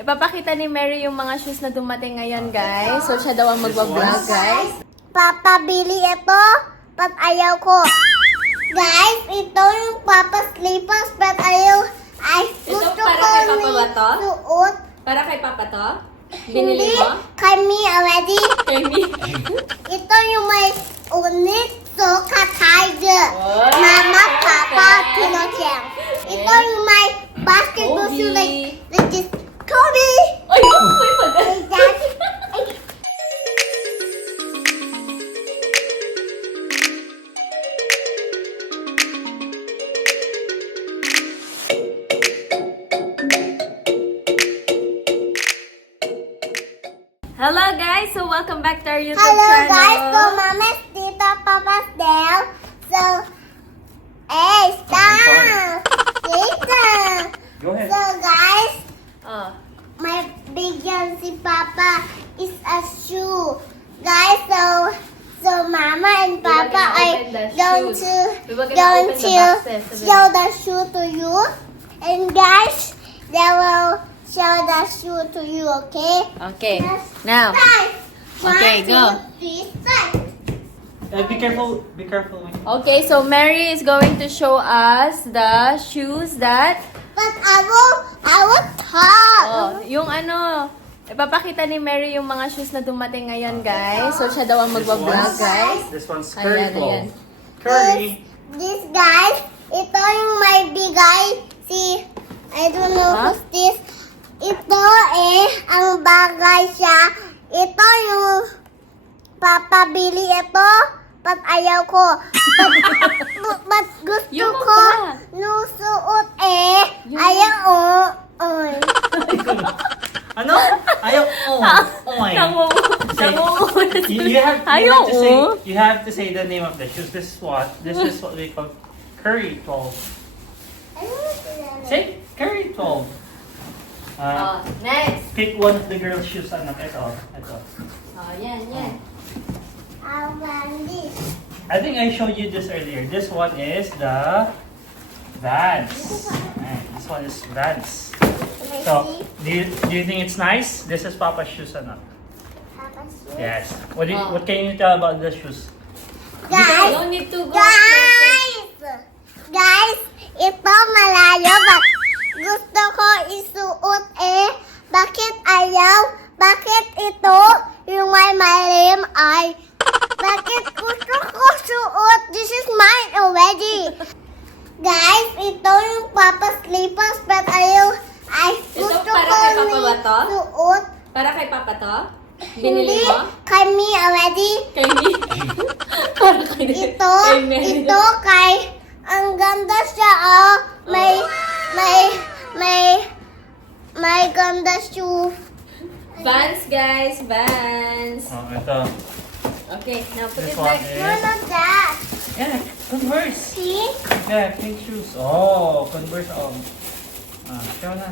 Ipapakita ni Mary yung mga shoes na dumating ngayon, guys. So, siya daw ang magbablog, guys. Papabili ito, pat ayaw ko. Guys, ito yung Papa Slippers, pat ayaw. Ay, Ito, gusto para ko kay Papa ba to? suot. Para kay Papa to? Hindi, Binili mo? kami already. Kay me? Ito yung may unit, Soka Tiger. Wow, Mama, Papa, perfect. Pinochet. Ito yung may basketball Kobe. shoe like this. Kobe! Ay, may pag- Like that. Hello, guys! So, welcome back to our YouTube Hello channel. guys, so Mama's Tita, Papa's Dale. So, hey, stop! Tita! Go ahead. So guys, Oh. my bigyan si Papa is a shoe. Guys, so Mama and We're Papa gonna are open the going shoes. to We were gonna going open the to boxes of it. show the shoe to you. And guys, they will show the shoe to you, okay? Okay. Let's Now. start. Okay, 1, go. 2, 3, start. Be careful. Be careful. Okay, so Mary is going to show us the shoes that... But I will talk. Oh, yung ano... Ipapakita ni Mary yung mga shoes na dumating ngayon, guys. So, siya daw ang magbablog, guys. This one's Ayan, curry ayan. Curry. This guys, ito yung may bigay si, I don't know Huh? who's this. Ito ang bagay siya. Ito yung papabili ito, pat ayaw ko. But gusto Yung ko pala. nusuot Yung- ayaw ko. Oy. Ano? Ayaw. Oh. Oy. Ayaw, oh. You have to say the name of the shoes. This is what we call curry 12. Say curry 12. Oh, next. Pick one of the girls' shoes. Anak, ito. Oh, yan, yan. I want this. I think I showed you this earlier. This one is the Vans. Ayan, this one is Vans. Can I So, see? do you think it's nice? This is Papa's shoes, anak. Papa's shoe? Yes. What Oh. can you tell about the shoes? You Guys, don't need to go. Guys, ito malayo ba? Gusto ko isuot Bakit ayaw? Bakit ito yung may malim ay? Bakit gusto ko suot? This is mine already. Guys, ito yung Papa Slippers but ayaw. Ay, Ito gusto para ko kay Papa ba to? suot. Para kay Papa to? Binili Hindi, mo? kami already. Kay me? Para kay Ito, kay Mary. ito kay ang ganda siya may ganda shoe. Vans, guys. Vans. Oh, ito. Okay, now put This it one back. is- No, not that. Yeah, Converse. Pink. Yeah, pink shoes. Oh, Converse. Oh. Show na.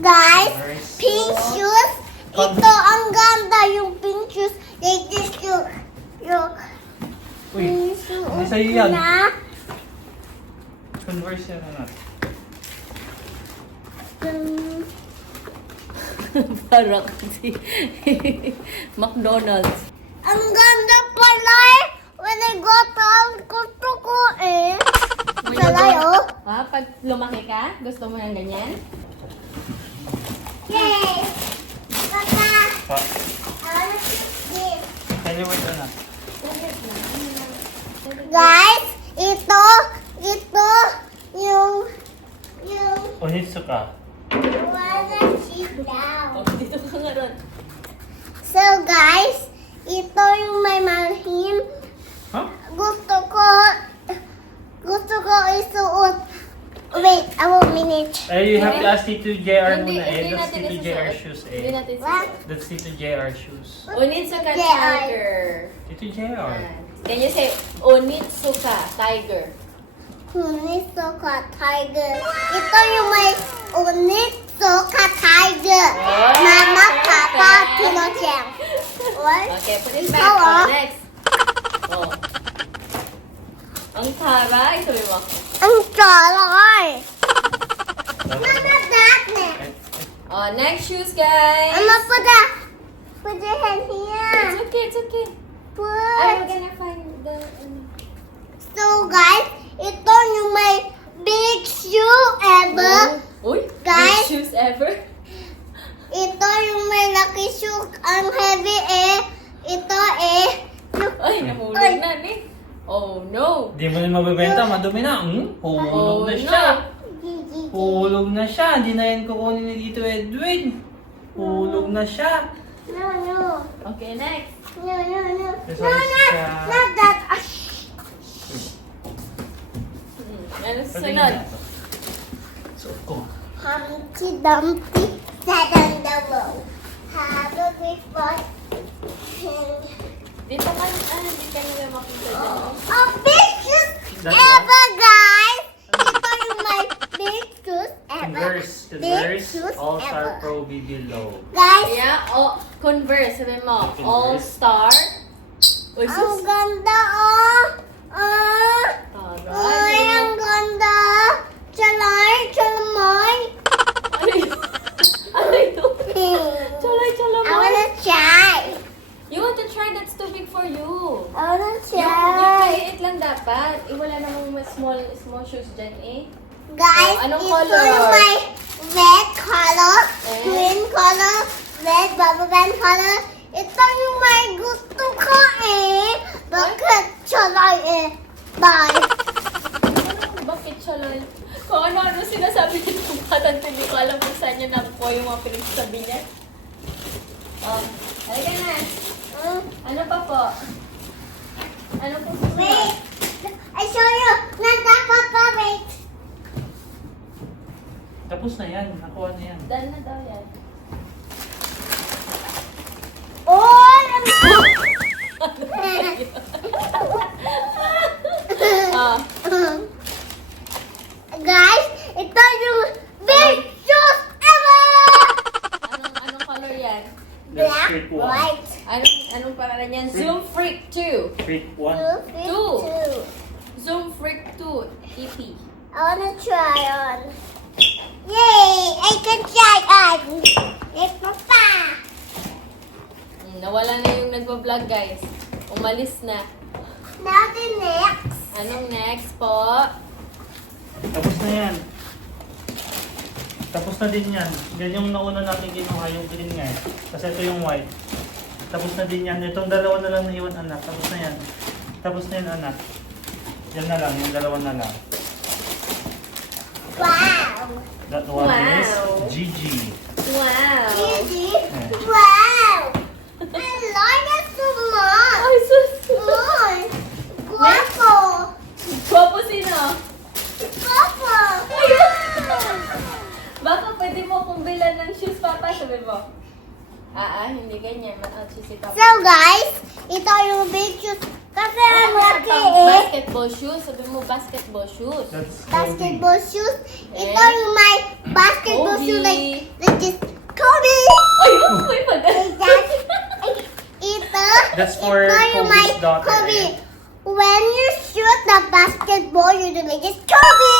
Guys, Converse. pink shoes. Ito ang ganda yung pink shoes. Like this yung Uy, suot hindi sa'yo yan. na. Converse yan, anak. um, Para kasi McDonald's. Ang ganda pala when I go down, gusto ko Palay, oh. Ha? Pag lumaki ka, gusto mo ng ganyan? Yay! Papa, Pa, I wanna see this. can you wait, anak? Guys, ito yung Onitsuka. wanna sit down. Oh, dito ka nga ron. So guys, ito yung may malhim. Huh? Gusto ko isuot. Wait, a minute. You have to ask Tito JR Hindi, muna hindi That's natin Tito JR isusuot. shoes Hindi natin What? isusuot. That's Tito JR shoes. Onitsuka Yeah, Tiger. Tito JR. Can you say Onitsuka Tiger? Onitsuka Tiger. Ito yung may Onitsuka Tiger. Oh, Mama, perfect. Papa, Pinochet. What? Okay, put it back. Ikaw, Oh, ah. next. Oh. Ang taray, sabi mo. Ang taray. Mama, that ne. Oh, next shoes, guys. Mama, put your hand here. It's okay, it's okay. Put. I'm gonna find the... So guys, ito yung may big shoe ever. Uy, Guys. best shoes ever. Ito yung may laki shoe. Ang heavy eh. Ito eh. Ay, nahulog na ni. Oh, no. Di mo na mabibenta, madumi na. Hulog na siya. Hulog na siya. Hindi na yan kukunin ni Tito Edwin. Hulog na siya. No. Okay, next. No. This No, one is not that. Ano Pwede sunod? nga ito. Suot ko. Humpty Dumpty sat on the wall. Have a big pot. Dito ka, hindi ka nila makita dyan. A big shoes That ever, guys. Ito yung my big shoes ever. Converse, shoes All-Star ever. Pro BB Low. Guys, Yeah, oh, Converse, sabi mo. Converse. All-Star. Uy, ang sus. ganda oh. Ay, Alright. ang ganda. Chalay. Ano yun? Ano yun? Chalay, chalay I mo. wanna try. You want to try? That's too big for you. I wanna Yung try. maliit lang dapat. Wala namang mas small shoes dyan eh. Guys, Oh, anong ito color? yung my red color, Eh? green color, red rubber band color. Ito yung my gusto ko eh. Bakit chalay eh? Bye. Bakit chalay? Kung ano-ano sinasabi niya ng batang hindi ko alam kung saan niya nakuha yung mga pinagsasabi niya. Halika na. Ano pa po? Ano po susunod? Wait. I show you. Wait. Tapos na yan. Nakuha na yan. Done na daw yan. Oh, Ah, guys, ito yung big shoes ever. anong color yan? That's Black, Freak 1. white. Anong pangalan yan? Zoom Freak 2. Freak 1. Two. Two. Zoom Freak 2. EP. I wanna try on. Yay! I can try on. It's Papa. Nawala na yung nagpa-vlog, guys. Umalis na. Now the next. Anong next po? Tapos na yan. Tapos na din yan. Yan yung nauna natin kinuha, yung green nga eh. Kasi ito yung white. Tapos na din yan. Itong dalawa na lang na iwan, anak. Tapos na yan. Tapos na yan, anak. Yan na lang, yung dalawa na lang. Wow. That one is Wow. Gigi. Wow. Gigi. Wow. I like it so much. Ay, sus! Ay, guapo. Gwapo sino? Guapo. Baka pwede mo kong bilan ng shoes, Papa. Sabi mo. Hindi ganyan. Si Papa. So guys, ito yung big shoes. Kasi ang laki eh. Basketball shoes. Sabi mo, basketball shoes. That's Kobe. Basketball shoes. Ito Eh? yung my basketball Kobe. shoes like this. Kobe. Ay, may pag- Like that. Ito. That's for ito yung my Kobe's daughter, Kobe. eh? When you shoot the basketball, you do like this. Kobe.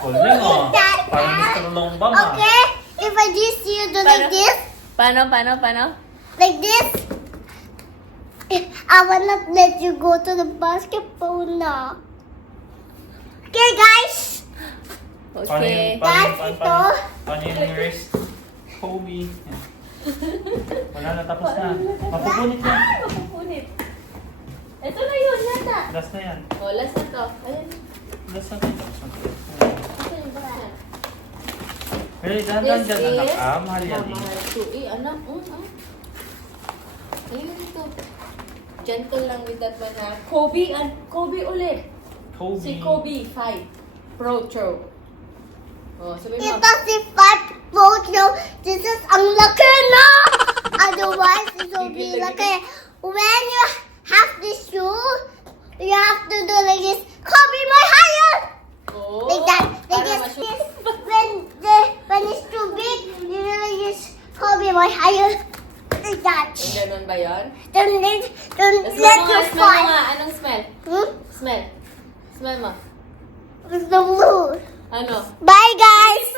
Galing ah. That, Parang Mr. Longbang ah. Okay. If I just you do like this. Paano? Like this. I wanna let you go to the basketball now. Okay, guys. Okay. Guys, ito. Paano yung wrist? Kobe. Yan. Wala na, tapos na. Mapupunit yan. Mapupunit. Ito na yun, yata. Last na yan. Oh, last na to. Ayun. Last na yan. Tapos na. Ito yung box na. Pero dahan dyan, anak. Mahal yan eh. Mahal to. Anak. Ayun dito. Gentle lang with that one ha. Kobe ulit. Kobe. Si Kobe 5 Pro Tro. Oh, sabi mo. Ito si Fat Photo. This is ang laki na. Otherwise, it will be laki. When you have this shoe, you have to do like this. Kobe, my higher. Oh, Like that. Like para this. ma-shoot. When it's too big, you do like this. Kobe, my higher. Like that. Ganun ba yun? Don't let Smell mo you nga, smell mo fall. nga. Anong smell? Hmm? Smell. Smell mo. It's the blue. Ano? Bye, guys.